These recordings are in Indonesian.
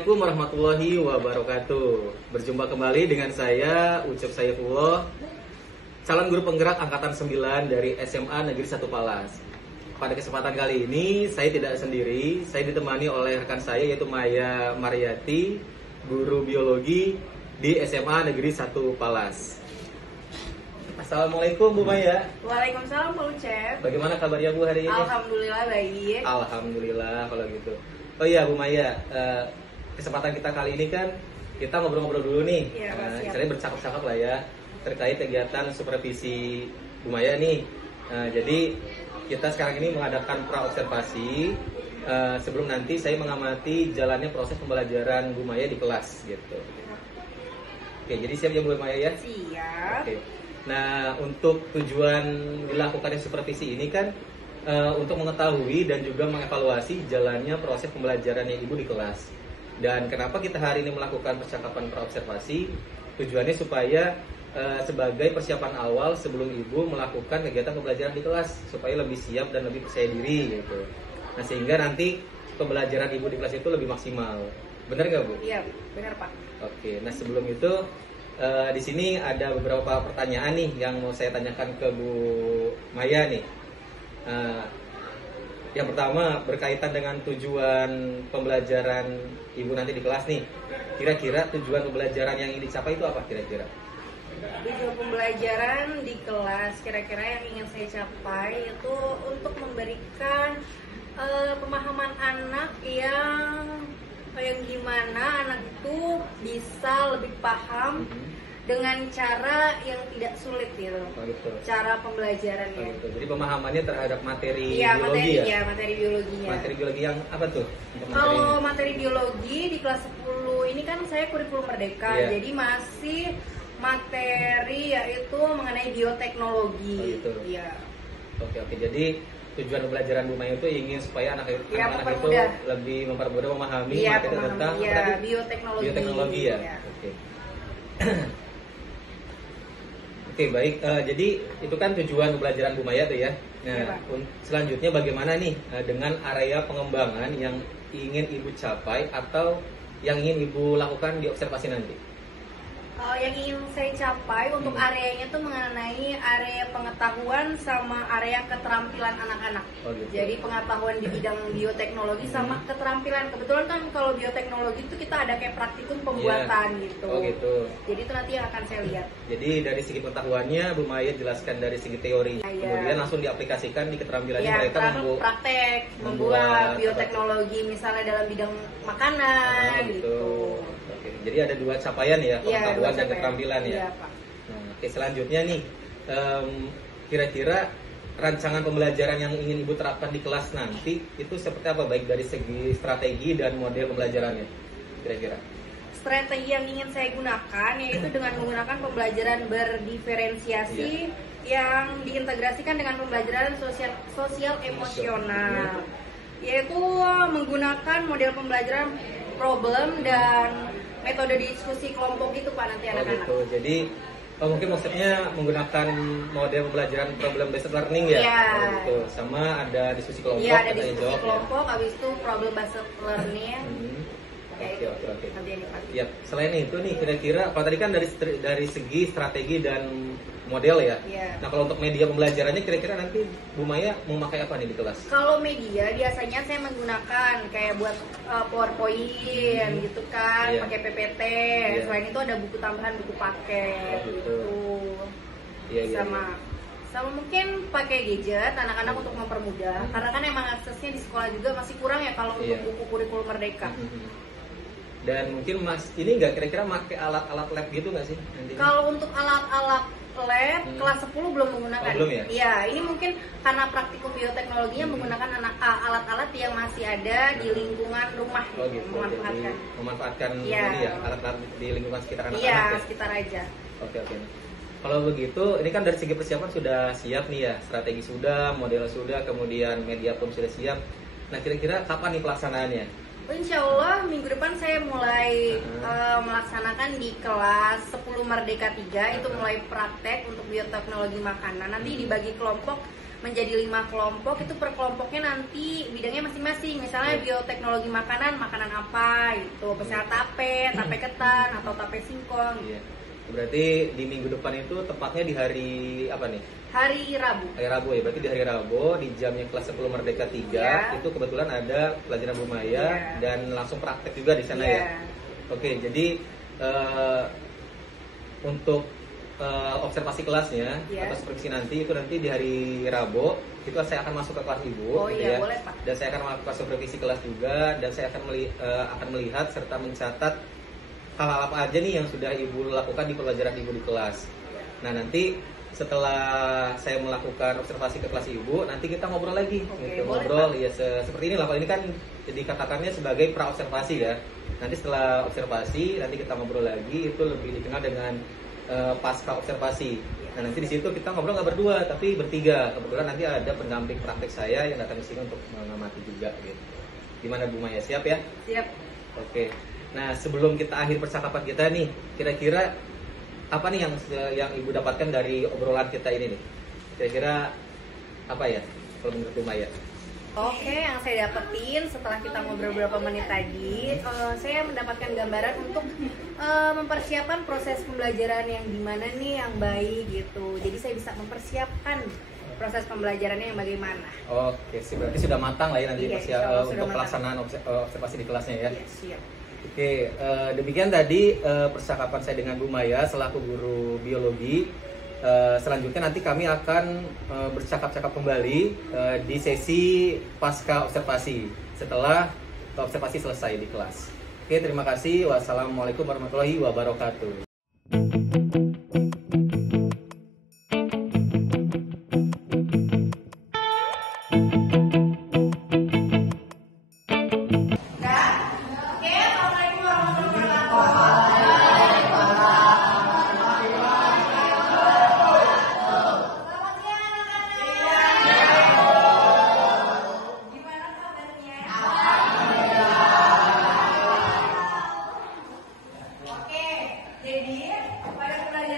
Assalamualaikum warahmatullahi wabarakatuh. Berjumpa kembali dengan saya Ucup Saifullah, calon guru penggerak angkatan 9 dari SMA Negeri 1 Palas. Pada kesempatan kali ini saya tidak sendiri, saya ditemani oleh rekan saya yaitu Maya Mariati, guru biologi di SMA Negeri 1 Palas. Assalamualaikum Bu Maya. Waalaikumsalam Pak Ucep. Bagaimana kabarnya Bu hari ini? Alhamdulillah baik. Alhamdulillah kalau gitu. Oh iya Bu Maya, kesempatan kita kali ini kan kita ngobrol-ngobrol dulu nih. Iya, Caranya bercakap-cakap lah ya terkait kegiatan supervisi Bu Maya nih. Jadi kita sekarang ini mengadakan pra-observasi sebelum nanti saya mengamati jalannya proses pembelajaran Bu Maya di kelas gitu. Oke, jadi siap ya Bu Maya ya? Siap. Oke. Nah, untuk tujuan dilakukannya supervisi ini kan untuk mengetahui dan juga mengevaluasi jalannya proses pembelajaran yang Ibu di kelas. Dan kenapa kita hari ini melakukan percakapan praobservasi? Tujuannya supaya sebagai persiapan awal sebelum Ibu melakukan kegiatan pembelajaran di kelas supaya lebih siap dan lebih percaya diri gitu. Nah, sehingga nanti pembelajaran Ibu di kelas itu lebih maksimal. Benar nggak Bu? Iya, benar Pak. Oke. Nah, sebelum itu di sini ada beberapa pertanyaan nih yang mau saya tanyakan ke Bu Maya nih. Yang pertama berkaitan dengan tujuan pembelajaran Ibu nanti di kelas nih. Kira-kira tujuan pembelajaran yang ingin dicapai itu apa kira-kira? Tujuan pembelajaran di kelas kira-kira yang ingin saya capai itu untuk memberikan pemahaman anak yang gimana anak itu bisa lebih paham dengan cara yang tidak sulit gitu. Oh, gitu. Cara pembelajarannya. Oh, gitu. Jadi pemahamannya terhadap materi Iya, biologi materi biologinya. Materi biologi yang apa tuh? Kalau materi biologi di kelas 10 ini kan saya kurikulum merdeka, Iya. jadi masih materi yaitu mengenai bioteknologi. Oh, gitu. Iya. Oke. Jadi tujuan pembelajaran Bu Maya itu ingin supaya anak-anak itu lebih mempermudah memahami materi tentang bioteknologi ya. Iya. Oke. Oke, baik. Jadi itu kan tujuan pembelajaran Bu Maya tuh ya. Nah, selanjutnya bagaimana nih dengan area pengembangan yang ingin Ibu capai atau yang ingin Ibu lakukan di observasi nanti? Yang ingin saya capai untuk areanya itu mengenai area pengetahuan sama area keterampilan anak-anak. Oh, gitu. Jadi pengetahuan di bidang bioteknologi sama keterampilan. Kebetulan kan kalau bioteknologi itu kita ada kayak praktikum pembuatan gitu. Oh, gitu. Jadi itu nanti yang akan saya lihat. Jadi dari segi pengetahuannya Bu Maya jelaskan dari segi teori, kemudian langsung diaplikasikan di keterampilannya mereka praktek membuat bioteknologi misalnya dalam bidang makanan gitu. Oke. Jadi ada dua capaian ya, pengetahuan dan keterampilan ya. Iya, Pak. Nah, oke, selanjutnya nih, kira-kira rancangan pembelajaran yang ingin Ibu terapkan di kelas nanti itu seperti apa, baik dari segi strategi dan model pembelajarannya, kira-kira? Strategi yang ingin saya gunakan yaitu dengan menggunakan pembelajaran berdiferensiasi yang diintegrasikan dengan pembelajaran sosial emosional, yaitu menggunakan model pembelajaran problem dan metode diskusi kelompok itu Pak nanti anak-anak. Gitu. Jadi mungkin maksudnya menggunakan model pembelajaran problem based learning ya. Iya. Gitu. Sama ada diskusi kelompok. Iya, ada diskusi kelompok, habis itu problem based learning. Oke. Nanti yang dipakai. Ya, selain itu nih kira-kira kalau tadi kan dari segi strategi dan model ya. Iya. Nah, kalau untuk media pembelajarannya kira-kira nanti Bu Maya mau pakai apa nih di kelas? Kalau media biasanya saya menggunakan kayak buat PowerPoint gitu kan, pakai PPT. Selain itu ada buku tambahan, buku paket gitu. Iya. Sama mungkin pakai gadget anak-anak untuk mempermudah. Karena kan emang aksesnya di sekolah juga masih kurang ya kalau untuk buku kurikulum merdeka. Dan mungkin ini nggak kira-kira pakai alat-alat lab gitu nggak sih? Kalau untuk alat-alat lab kelas 10 belum menggunakan. Belum ya? Iya, ini mungkin karena praktikum bioteknologinya menggunakan alat-alat yang masih ada di lingkungan rumah. Oh gitu. Memanfaatkan alat-alat di lingkungan sekitar anak-anak. Iya, sekitar aja. Oke. Kalau begitu, ini kan dari segi persiapan sudah siap nih ya, strategi sudah, model sudah, kemudian media pun sudah siap. Nah, kira-kira kapan nih pelaksanaannya? Insya Allah minggu depan saya mulai melaksanakan di kelas 10 Merdeka 3 itu mulai praktek untuk bioteknologi makanan. Nanti dibagi kelompok menjadi 5 kelompok. Itu per kelompoknya nanti bidangnya masing-masing. Misalnya bioteknologi makanan, makanan apa gitu. Misalnya tape ketan atau tape singkong. Iya. Berarti di minggu depan itu tepatnya di hari apa nih? Hari Rabu. Hari Rabu ya. Berarti di hari Rabu di jamnya kelas 10 Merdeka 3 itu kebetulan ada pelajaran Bu Maya dan langsung praktek juga di sana ya. Oke, jadi untuk observasi kelasnya atau supervisi nanti itu nanti di hari Rabu itu saya akan masuk ke kelas ibu, boleh, Pak. Dan saya akan melakukan supervisi kelas juga dan saya akan melihat serta mencatat hal-hal apa aja nih yang sudah ibu lakukan di pelajaran ibu di kelas. Nah nanti setelah saya melakukan observasi ke kelas ibu, nanti kita ngobrol lagi, ngobrol ya seperti ini lah. Kalau ini kan jadi katakannya sebagai pra observasi ya. Nanti setelah observasi nanti kita ngobrol lagi, itu lebih dikenal dengan pasca observasi. Nah nanti di situ kita ngobrol nggak berdua tapi bertiga. Kebetulan nanti ada pendamping praktek saya yang datang ke sini untuk mengamati juga gitu. Gimana Bu Maya, siap ya? Siap. Oke. Nah sebelum kita akhir percakapan kita nih, kira-kira apa nih yang ibu dapatkan dari obrolan kita ini nih? Kira-kira apa ya kalau menurut Bu Maya? Oke, yang saya dapetin setelah kita ngobrol beberapa menit tadi, saya mendapatkan gambaran untuk mempersiapkan proses pembelajaran yang dimana nih yang baik gitu. Jadi saya bisa mempersiapkan proses pembelajarannya yang bagaimana. Oke, berarti sudah matang lah ya nanti untuk matang. pelaksanaan observasi di kelasnya ya. Iya, siap. Oke, demikian tadi percakapan saya dengan Bu Maya selaku guru biologi. Selanjutnya nanti kami akan bercakap-cakap kembali di sesi pasca observasi setelah observasi selesai di kelas. Oke, terima kasih. Wassalamualaikum warahmatullahi wabarakatuh. Jadi pada pelajaran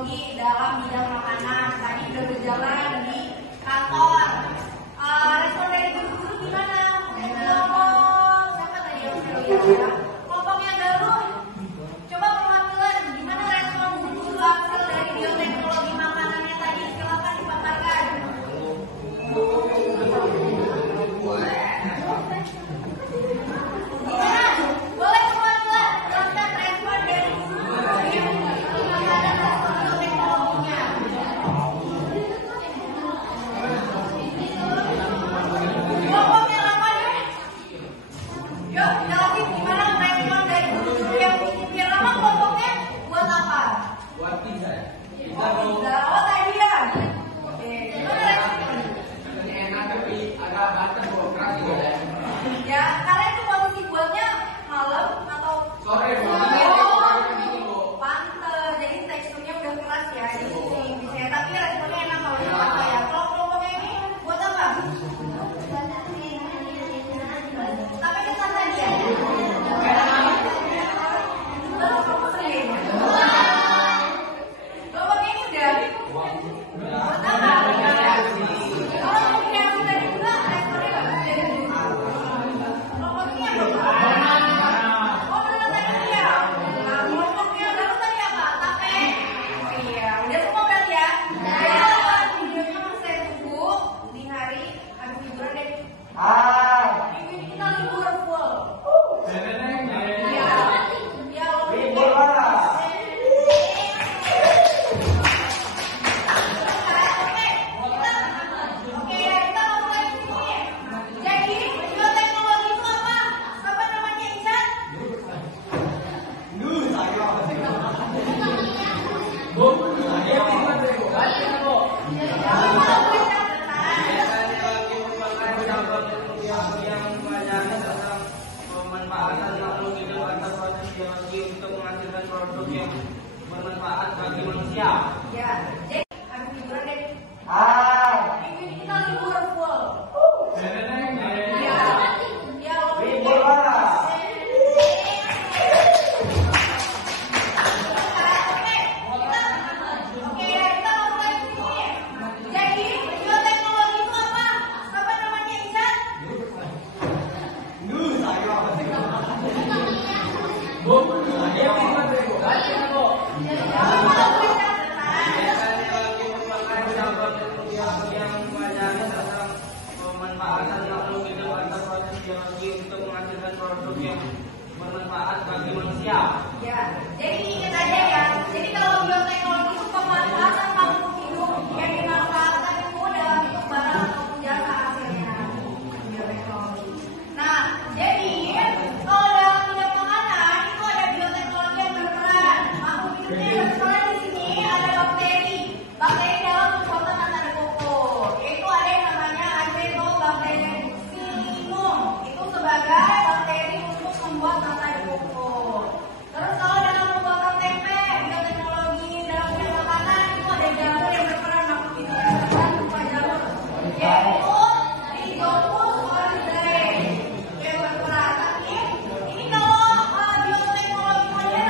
teknologi dalam bidang makanan. Tadi udah berjalan di kantor. Respon dari guru-guru gimana? Kelompok siapa tadi yang saya lihat ya? Kelompoknya Galuh. Coba perwakilan gimana respon guru-guru hasil dari bioteknologi makanannya tadi? Silakan dipaparkan. Gimana? Boleh perwakilan jelaskan respon dari guru-guru yang makanan hasil bioteknologinya. Kelompoknya apa ya? Yuk, jelasin gimana respon dari guru-guru yang bikin nama kelompoknya buat apa? Buat pizza. Oh, pizza. Oh, tadi ya. Oke, gimana responnya? Ini enak tapi agak bantet keras juga ya. Ya, kalian tuh posisi buatnya malam atau Sore, Bu. Oh, pantes. Jadi teksturnya udah keras ya. Jadi bisa ya. Tapi responnya enak kalau dipakai ya. Kalau kelompoknya ini buat apa? Sampai kesan tadi ya. Kelompoknya ini udah buat apa? Kalau yang tadi juga responnya bagus. Kelompoknya apa? Oh, benar tadi ya. Nah, kelompoknya baru tadi apa? Tape. Oh iya, udah semua berarti ya. Videonya masih saya tunggu di hari habis liburan deh. Minggu ini kita libur full. Iya. Iya, Libur lah. Oke, kita mulai di sini. Jadi, bioteknologi itu apa? Apa namanya, Isan? Pemanfaatan makhluk hidup atau proses biologi untuk menghasilkan produk yang bermanfaat bagi manusia. Ya, jadi habis liburan deh. Minggu ini kita libur full. Iya. Iya, Libur lah. Oke, kita mulai di sini. Jadi, bioteknologi itu apa? Apa namanya, Isan? Pemanfaatan makhluk hidup atau proses biologi untuk menghasilkan produk yang bermanfaat bagi manusia. Ya, jadi ingat aja ya. Jadi kalau bioteknologi itu pemanfaatan makhluk hidup yang dimanfaatkan itu dalam bentuk barang ataupun jasa hasilnya. Bioteknologi. Nah, jadi kalau dalam bidang makanan itu ada bioteknologi yang berperan. Makhluk hidupnya yang berperan di sini ada bakteri. Bakteri dalam pembuatan nata de coco. Yaitu ada yang namanya Agrobacterium. Itu sebagai bakteri untuk membuat nata de coco. Terus kalau dalam pembuatan tempe, bioteknologi dalam bidang makanan itu ada jamur yang berperan makhluk hidup yang berperan berupa jamur. Yaitu Rhizopus oryzae yang berperan. Tapi ini kalau bioteknologi modern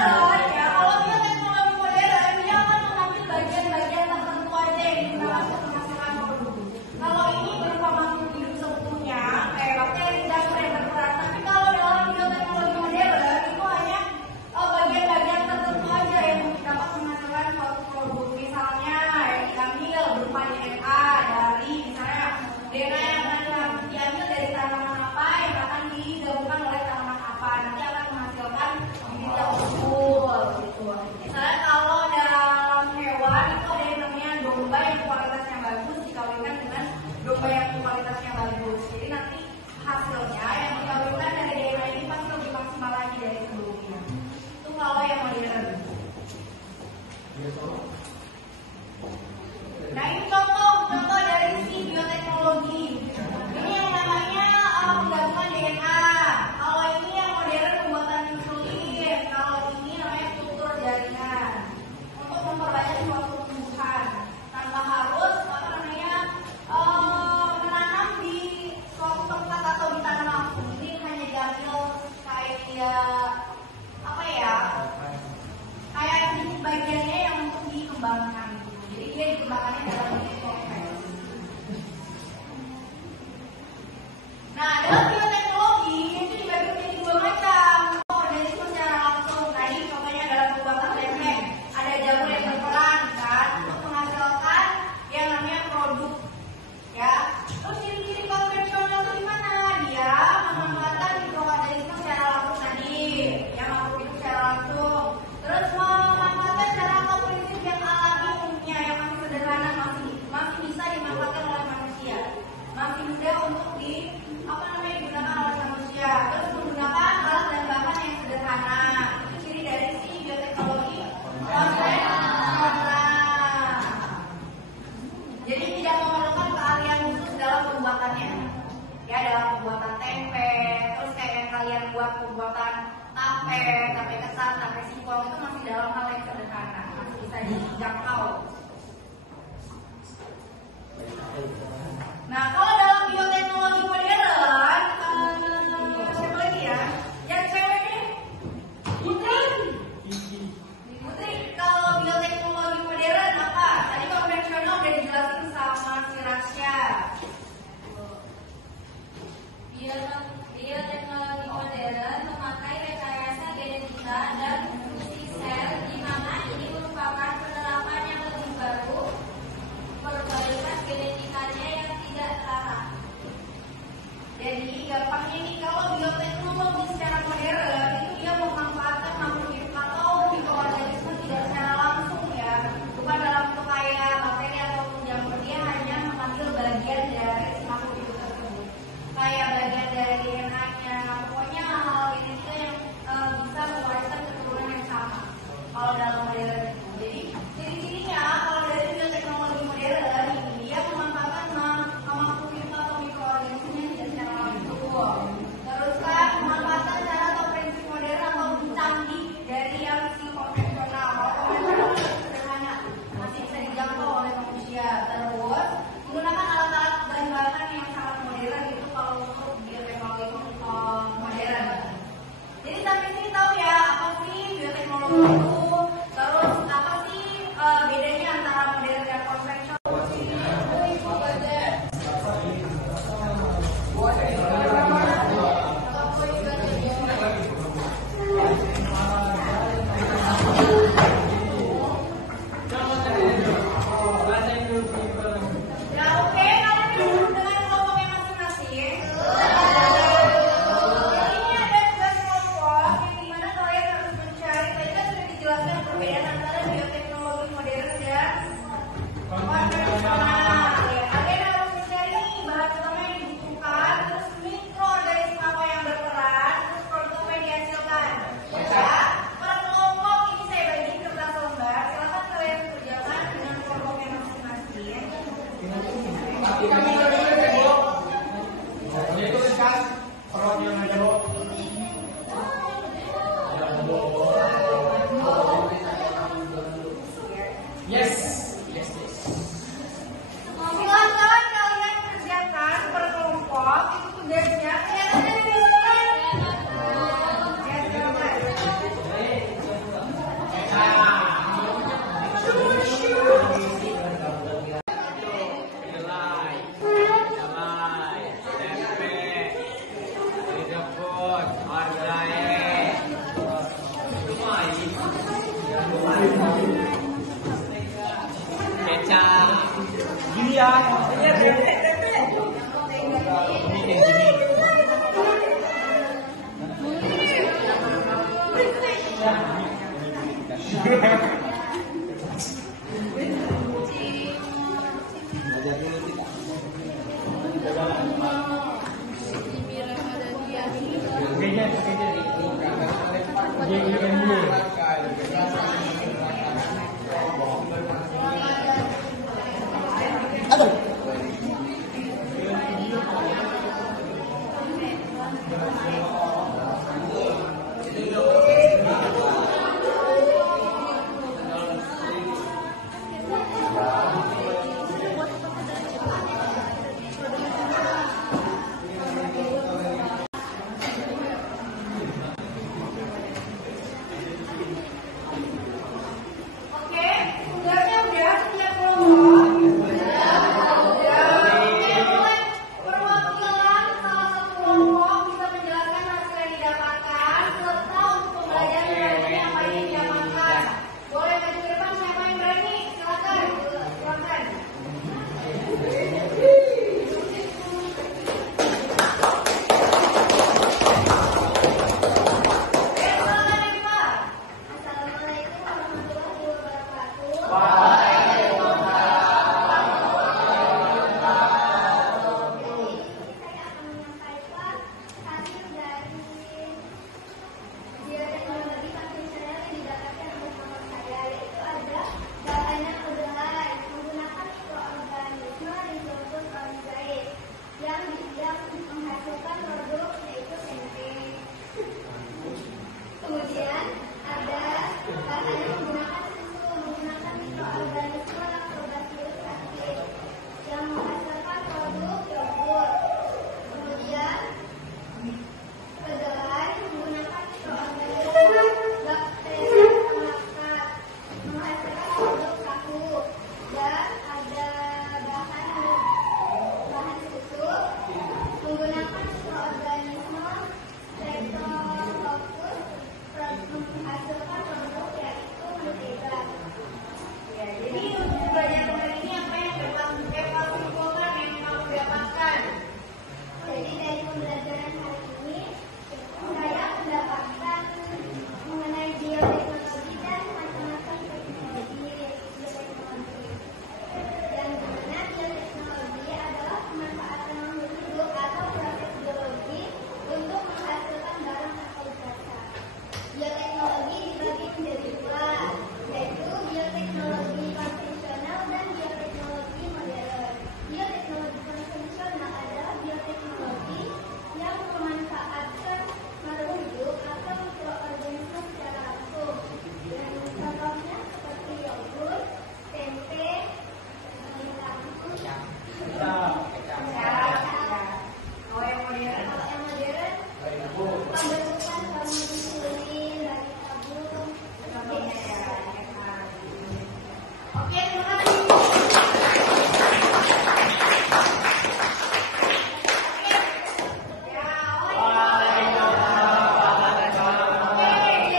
ya, kalau bioteknologi modern dia akan mengambil bagian-bagian tertentu aja yang digunakan untuk menghasilkan produk. Kalau ini berupa makhluk hidup seutuhnya, kayak bakteri, jamur yang berperan. Tapi kalau dalam bioteknologi modern itu hanya bagian-bagian tertentu aja yang dapat menghasilkan suatu produk. Misalnya yang diambil berupa DNA dari misalnya DNA yang akan diambil dari tanaman apa yang akan digabungkan oleh tanaman apa, nanti akan menghasilkan bibit yang unggul gitu. Misalnya kalau dalam hewan itu ada yang namanya domba yang kualitasnya bagus dikawinkan dengan domba yang kualitasnya bagus. Jadi nanti hasilnya yang dikawinkan dari DNA ini pasti lebih maksimal lagi dari sebelumnya. Itu kalau yang modern. Nah, ini contoh dari sisi bioteknologi. Ini yang namanya penggabungan DNA. Kalau ini yang modern pembuatan insulin. Kalau ini namanya struktur jaringan untuk memperbanyak suatu tumbuhan tanpa harus menanam di suatu tempat atau ditanam langsung. Ini hanya diambil kayak apa ya? Kayak sedikit bagiannya yang untuk di dikembangkannya dalam bentuk konten. Nah, dalam bioteknologi itu dibagi menjadi dua macam. Organisme secara langsung. Tadi contohnya dalam pembuatan tempe, ada jamur yang berperan kan untuk menghasilkan yang namanya produk. Ya, terus ciri-ciri konvensional itu gimana? Dia memanfaatkan mikroorganisme secara langsung tadi, yang makhluk hidup secara langsung. Terus memanfaatkan cara atau prinsip yang alami umumnya, yang masih sederhana, masih bisa dimanfaatkan oleh manusia, masih mudah untuk digunakan oleh manusia. Terus menggunakan alat dan bahan yang sederhana. Itu ciri dari si bioteknologi konvensional. Jadi tidak memerlukan keahlian khusus dalam pembuatannya. Ya, dalam pembuatan tempe, terus kayak yang kalian buat pembuatan tape ketan, tape singkong itu masih dalam hal yang sederhana, masih bisa dijangkau. Nah, kalau dalam bioteknologi modern, siapa lagi ya? Yang cewek nih, Putri, kalau bioteknologi modern apa? Tadi konvensional udah dijelasin sama si Rasya. Bioteknologi modern memakai rekayasa genetika dan fungsi sel, di mana ini merupakan penerapan yang lebih baru, perbaikan genetikanya yang tidak terarah. Jadi gampangnya nih, kalau bioteknologi secara modern itu dia memanfaatkan makhluk hidup atau mikroorganisme tidak secara langsung ya, bukan dalam bentuk kayak bakteri ataupun jamur. Dia hanya mengambil bagian dari si makhluk hidup tersebut, kayak bagian dari DNA-nya, pokoknya hal-hal genetika yang bisa mewariskan keturunan yang sama. Kalau dalam modern itu, jadi ciri-cirinya kalau dari bioteknologi modern ini dia memanfaatkan makhluk hidup atau mikroorganisme tidak secara langsung. Terus kan memanfaatkan cara atau prinsip modern atau canggih dari yang si konvensional. Kalau konvensional sederhana, masih bisa dijangkau oleh manusia. Terus menggunakan alat-alat bahan-bahan yang sangat modern itu kalau untuk bioteknologi modern. Jadi sampai sini tahu ya apa sih bioteknologi itu, terus apa sih bedanya antara modern dan konvensional. Nah, oke, kalian duduk dengan kelompoknya masing-masing. Ini ada tugas kelompok yang dimana kalian harus mencari. Tadi kan sudah dijelaskan perbedaan antara bioteknologi modern dan konvensional. Ya, kalian harus mencari bahan utama yang dibutuhkan, terus mikroorganisme apa yang berperan, terus produk apa yang dihasilkan. Ya, per kelompok ini saya bagi kertas lembar. Silakan kalian kerjakan dengan kelompoknya masing-masing. Silakan kalian kerjakan per kelompok, itu tugasnya. Kelihatannya di sini. Ya, silakan. Saya akan menyampaikan hasil dari bioteknologi konvensional yang didapatkan oleh teman saya, yaitu ada bahannya kedelai menggunakan mikroorganisme Rhizopus oligoid yang menghasilkan produk yaitu tempe. Kemudian ada bahannya menggunakan susu menggunakan mikroorganisme Lactobacillus actis yang menghasilkan produk yogurt. Kemudian kedelai menggunakan mikroorganisme Bacteria menghasilkan produk tahu. Dan ada bahan susu menggunakan mikroorganisme Streptococcus menghasilkan produk yaitu mentega. Ya, jadi untuk pelajaran hari ini apa yang dapat simpulkan yang kamu dapatkan? Jadi dari pembelajaran hari ini saya mendapatkan mengenai bioteknologi dan macam-macam teknologi bioteknologi. Dan dimana bioteknologi adalah pemanfaatan makhluk hidup atau proses biologi untuk menghasilkan barang atau jasa. Bioteknologi dibagi menjadi dua, yaitu bioteknologi konvensional dan bioteknologi modern. Bioteknologi konvensional adalah bioteknologi yang memanfaatkan makhluk hidup atau mikroorganisme secara langsung. Dan contohnya seperti yogurt, tempe, langsung. Kalau yang modern, pembentukan hormon insulin dari tabung. Oke, terima kasih.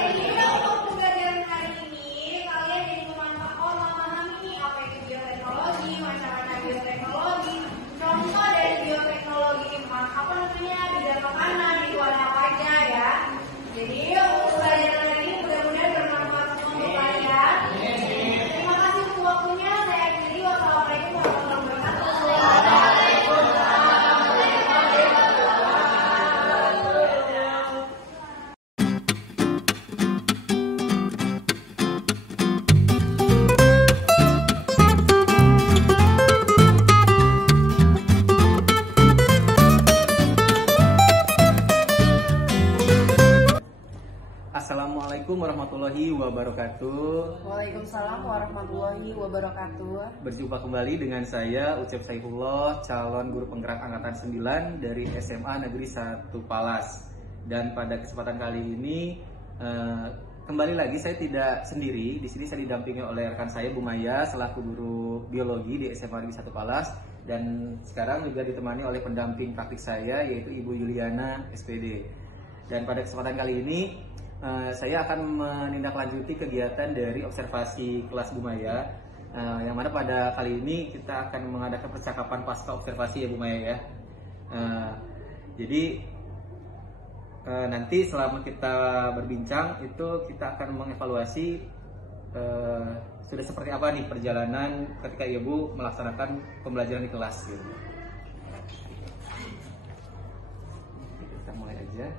Jadi untuk pembelajaran hari ini kalian jadi memahami nih apa itu bioteknologi, macam-macam bioteknologi, contoh dari bioteknologi apa namanya di dalam makanan itu ada apa aja ya. Jadi untuk pembelajaran hari ini mudah-mudahan bermanfaat untuk kalian. Terima kasih untuk waktunya. Saya akhiri. Wassalamualaikum warahmatullahi wabarakatuh. Assalamualaikum warahmatullahi wabarakatuh. Waalaikumsalam warahmatullahi wabarakatuh. Berjumpa kembali dengan saya Ucep Saifullah, calon guru penggerak angkatan 9 dari SMA Negeri 1 Palas. Dan pada kesempatan kali ini kembali lagi saya tidak sendiri. Di sini saya didampingi oleh rekan saya Bu Maya selaku guru biologi di SMA Negeri 1 Palas, dan sekarang juga ditemani oleh pendamping praktik saya yaitu Ibu Yuliana SPD. Dan pada kesempatan kali ini saya akan menindaklanjuti kegiatan dari observasi kelas Bu Maya, yang mana pada kali ini kita akan mengadakan percakapan pasca observasi ya Bu Maya ya. Jadi nanti selama kita berbincang itu kita akan mengevaluasi sudah seperti apa nih perjalanan ketika Ibu melaksanakan pembelajaran di kelas gitu. Kita mulai aja.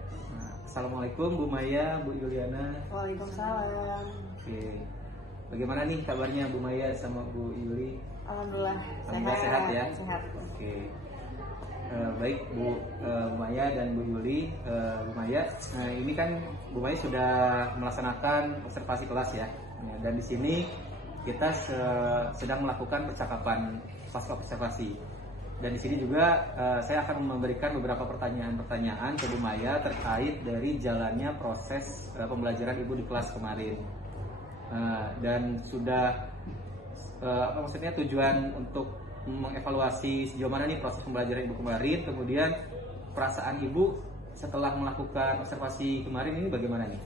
Assalamualaikum Bu Maya, Bu Yuliana. Waalaikumsalam. Oke. Bagaimana nih kabarnya Bu Maya sama Bu Yuli? Alhamdulillah Sehat ya? Sehat. Oke. Baik Bu Maya dan Bu Yuli. Bu Maya, ini kan Bu Maya sudah melaksanakan observasi kelas ya. Dan di sini kita sedang melakukan percakapan pasca observasi. Dan di sini juga saya akan memberikan beberapa pertanyaan-pertanyaan ke Bu Maya terkait dari jalannya proses pembelajaran Ibu di kelas kemarin. Dan sudah maksudnya tujuan untuk mengevaluasi sejauh mana nih proses pembelajaran Ibu kemarin, kemudian perasaan Ibu setelah melakukan observasi kemarin ini bagaimana nih?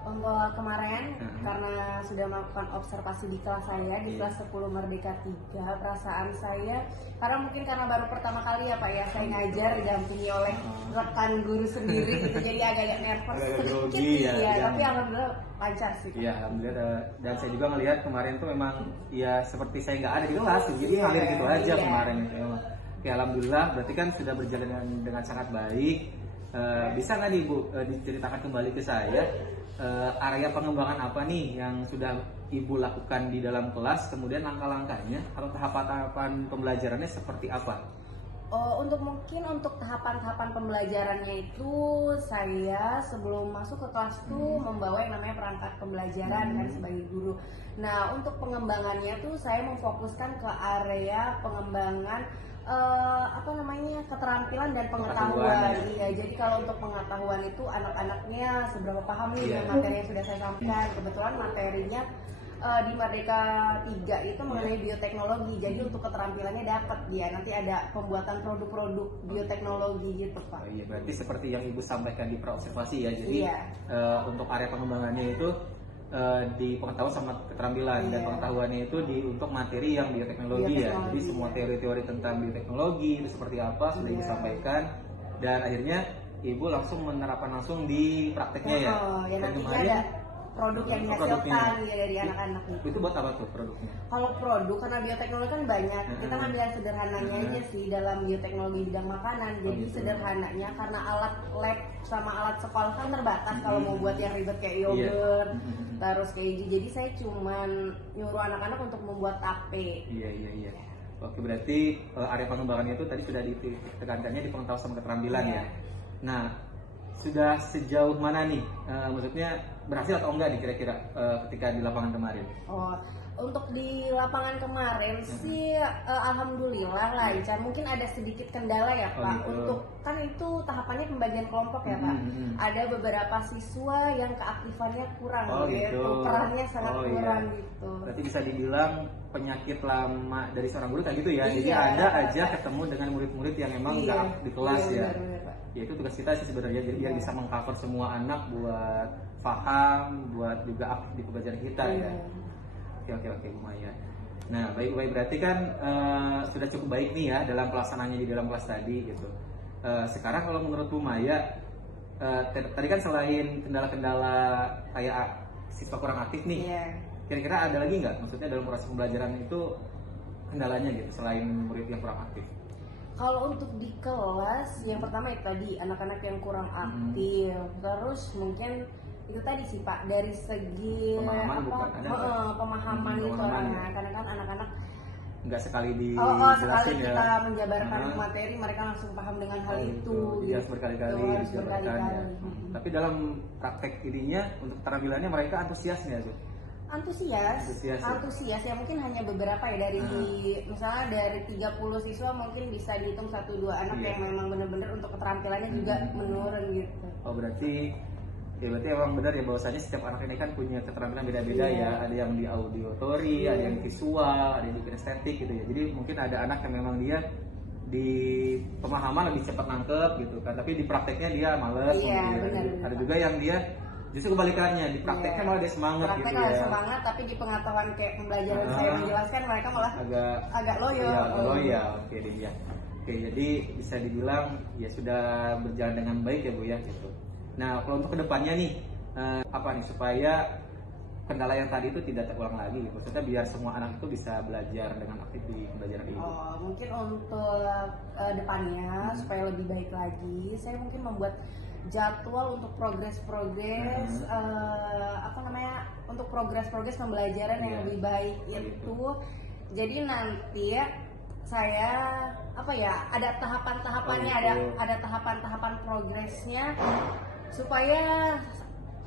Untuk kemarin karena sudah melakukan observasi di kelas saya di kelas 10 Merdeka 3, perasaan saya karena baru pertama kali ya Pak ya saya ngajar didampingi oleh rekan guru sendiri gitu, jadi agak nervous sedikit ya, tapi alhamdulillah lancar sih. Iya, alhamdulillah. Dan saya juga melihat kemarin tuh memang ya seperti saya nggak ada di kelas, jadi ngalir gitu aja kemarin itu memang. Ya alhamdulillah, berarti kan sudah berjalan dengan sangat baik. Bisa nggak nih Bu diceritakan kembali ke saya area pengembangan apa nih yang sudah Ibu lakukan di dalam kelas, kemudian langkah-langkahnya atau tahapan pembelajarannya seperti apa? Untuk tahapan-tahapan pembelajarannya itu saya sebelum masuk ke kelas tuh membawa yang namanya perangkat pembelajaran kan sebagai guru. Nah untuk pengembangannya tuh saya memfokuskan ke area pengembangan keterampilan dan pengetahuan. Iya, jadi kalau untuk pengetahuan itu anak-anaknya seberapa paham nih dengan materi yang sudah saya sampaikan. Kebetulan materinya di Merdeka 3 itu mengenai bioteknologi. Jadi untuk keterampilannya dapat dia nanti ada pembuatan produk-produk bioteknologi gitu Pak. Iya, berarti seperti yang Ibu sampaikan di praobservasi ya. Jadi untuk area pengembangannya itu di pengetahuan sama keterampilan dan pengetahuannya itu untuk materi yang bioteknologi ya. Jadi semua teori-teori tentang bioteknologi itu seperti apa sudah disampaikan dan akhirnya Ibu langsung menerapkan langsung di prakteknya ya. Ya nantinya ada produk yang dihasilkan dari anak-anak itu buat apa tuh produknya? Kalau produk karena bioteknologi kan banyak, kita ngambil yang sederhananya aja sih dalam bioteknologi bidang makanan. Jadi sederhananya karena alat lab sama alat sekolah kan terbatas kalau mau buat yang ribet kayak yogurt, terus keju. Jadi saya cuman nyuruh anak-anak untuk membuat tape. Iya. Oke, berarti area pengembangannya itu tadi sudah ditekankannya di pengetahuan sama keterampilan ya. Nah, sudah sejauh mana nih? Maksudnya berhasil atau enggak nih kira-kira ketika di lapangan kemarin? Untuk di lapangan kemarin sih alhamdulillah lancar. Mungkin ada sedikit kendala ya Pak. Gitu. Untuk kan itu tahapannya pembagian kelompok ya Pak. Ada beberapa siswa yang keaktifannya kurang gitu. Perannya sangat kurang gitu. Berarti bisa dibilang penyakit lama dari seorang guru kan gitu ya. Jadi ada aja ketemu dengan murid-murid yang memang nggak di kelas ya. Ya itu tugas kita sih sebenarnya, jadi biar bisa mengcover semua anak buat paham, buat juga aktif di pembelajaran kita ya. Oke Bu Maya. Nah baik berarti kan sudah cukup baik nih ya dalam pelaksanaannya di dalam kelas tadi gitu. Sekarang kalau menurut Bu Maya, tadi kan selain kendala-kendala kayak siswa kurang aktif nih, kira-kira ada lagi nggak? Maksudnya dalam proses pembelajaran itu kendalanya gitu selain murid yang kurang aktif? Kalau untuk di kelas, yang pertama itu tadi anak-anak yang kurang aktif, terus mungkin itu tadi sih Pak dari segi pemahaman itu karena kan anak-anak nggak sekali dijelasin sekali kita menjabarkan materi mereka langsung paham dengan hal itu. Jadi harus berkali-kali dijabarkan ya. Tapi dalam praktek ininya untuk keterampilannya mereka antusias nggak tuh? Antusias ya mungkin hanya beberapa ya dari misalnya dari 30 siswa mungkin bisa dihitung 1-2 anak yang memang benar-benar untuk keterampilannya juga menurun gitu. Oh berarti emang benar ya bahwasanya setiap anak ini kan punya keterampilan beda-beda ya. Ada yang di auditory, ada yang visual, ada yang di kinestetik gitu ya. Jadi mungkin ada anak yang memang dia di pemahaman lebih cepat nangkep gitu kan, tapi di prakteknya dia males. Ada juga yang dia justru kebalikannya, di prakteknya malah dia semangat gitu ya. Semangat, tapi di pengetahuan kayak pembelajaran saya menjelaskan mereka malah agak loyo. Oke, jadi bisa dibilang ya sudah berjalan dengan baik ya Bu ya gitu. Nah kalau untuk kedepannya nih apa nih supaya kendala yang tadi itu tidak terulang lagi gitu. Maksudnya biar semua anak itu bisa belajar dengan aktif di pembelajaran ini. Mungkin untuk depannya supaya lebih baik lagi, saya mungkin membuat jadwal untuk progres untuk progres pembelajaran yang lebih baik itu. Jadi nanti saya ada tahapan-tahapannya, ada tahapan-tahapan progresnya supaya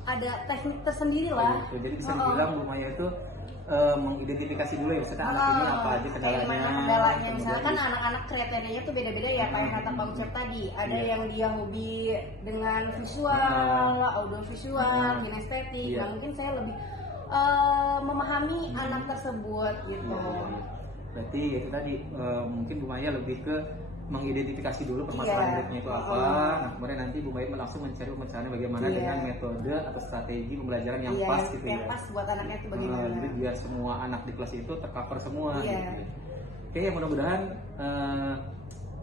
ada teknik tersendiri lah. Jadi bisa dibilang Bu Maya itu mengidentifikasi dulu ya, maksudnya anak ini apa aja kendalanya. Misalnya kan anak-anak kriterianya tuh beda-beda ya, kayak kata Pak Ucap tadi. Ada yang dia hobi dengan visual, audiovisual, kinestetik. Nah mungkin saya lebih memahami anak tersebut gitu. Berarti ya itu tadi mungkin Bu Maya lebih ke mengidentifikasi dulu permasalahan hidupnya itu apa. Nah kemudian nanti Bu Maya langsung mencari pemecahannya bagaimana dengan metode atau strategi pembelajaran yang pas gitu yang ya. pas buat anaknya itu bagaimana. Jadi biar semua anak di kelas itu tercover semua. Iya. Gitu. Oke, ya mudah-mudahan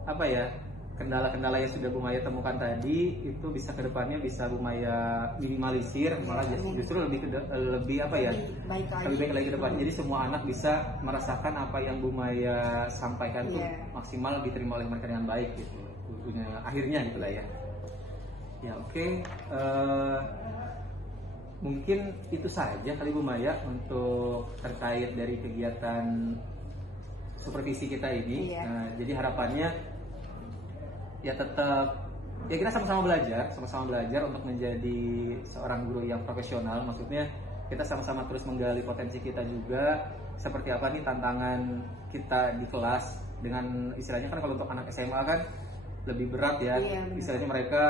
apa ya, kendala-kendala yang sudah Bu Maya temukan tadi itu bisa kedepannya bisa Bu Maya minimalisir, malah justru lebih apa ya, lebih baik lagi ke depannya. Jadi semua anak bisa merasakan apa yang Bu Maya sampaikan itu maksimal diterima oleh mereka dengan baik gitu. Akhirnya gitu lah ya. Ya oke. Mungkin itu saja kali Bu Maya untuk terkait dari kegiatan supervisi kita ini. Jadi harapannya ya tetap ya kita sama-sama belajar untuk menjadi seorang guru yang profesional. Maksudnya kita sama-sama terus menggali potensi kita juga, seperti apa nih tantangan kita di kelas dengan istilahnya kan kalau untuk anak SMA kan lebih berat ya, istilahnya mereka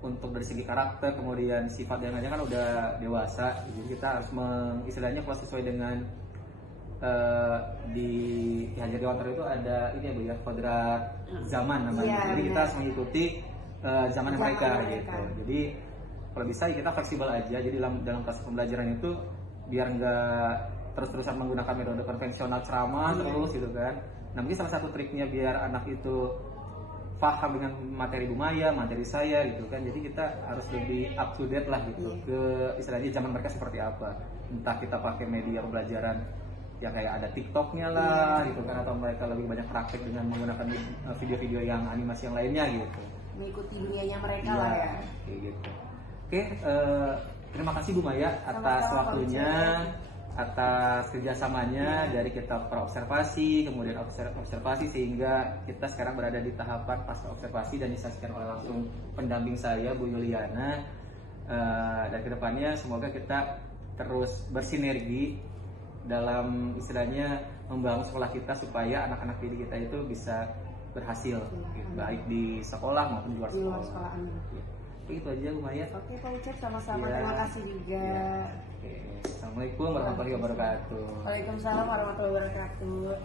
untuk dari segi karakter kemudian sifat dan lainnya kan udah dewasa, jadi kita harus istilahnya kalau sesuai dengan di Hajar Dewantara itu ada ini ya Bu ya, kodrat zaman namanya. Jadi kita harus mengikuti zaman mereka gitu. Jadi kalau bisa kita fleksibel aja. Jadi dalam proses pembelajaran itu biar nggak terus-terusan menggunakan metode konvensional ceramah terus gitu kan. Nah mungkin salah satu triknya biar anak itu paham dengan materi Bu Maya, materi saya gitu kan. Jadi kita harus lebih up to date lah gitu ke istilahnya zaman mereka seperti apa. Entah kita pakai media pembelajaran yang kayak ada TikToknya lah gitu kan, atau mereka lebih banyak praktek dengan menggunakan video-video yang animasi yang lainnya gitu, mengikuti dunianya mereka lah ya. Kayak gitu. Oke, terima kasih Bu Maya atas waktunya, atas kerjasamanya dari kita praobservasi kemudian observasi sehingga kita sekarang berada di tahapan pasca observasi dan disaksikan oleh langsung pendamping saya Bu Yuliana. Dan kedepannya semoga kita terus bersinergi dalam istilahnya membangun sekolah kita supaya anak-anak didik kita itu bisa berhasil baik di sekolah maupun di luar sekolah. Oke, itu aja Bu Maya. Oke Pak Ucap, sama-sama. Terima kasih juga. Oke. Assalamualaikum warahmatullahi wabarakatuh. Waalaikumsalam warahmatullahi wabarakatuh.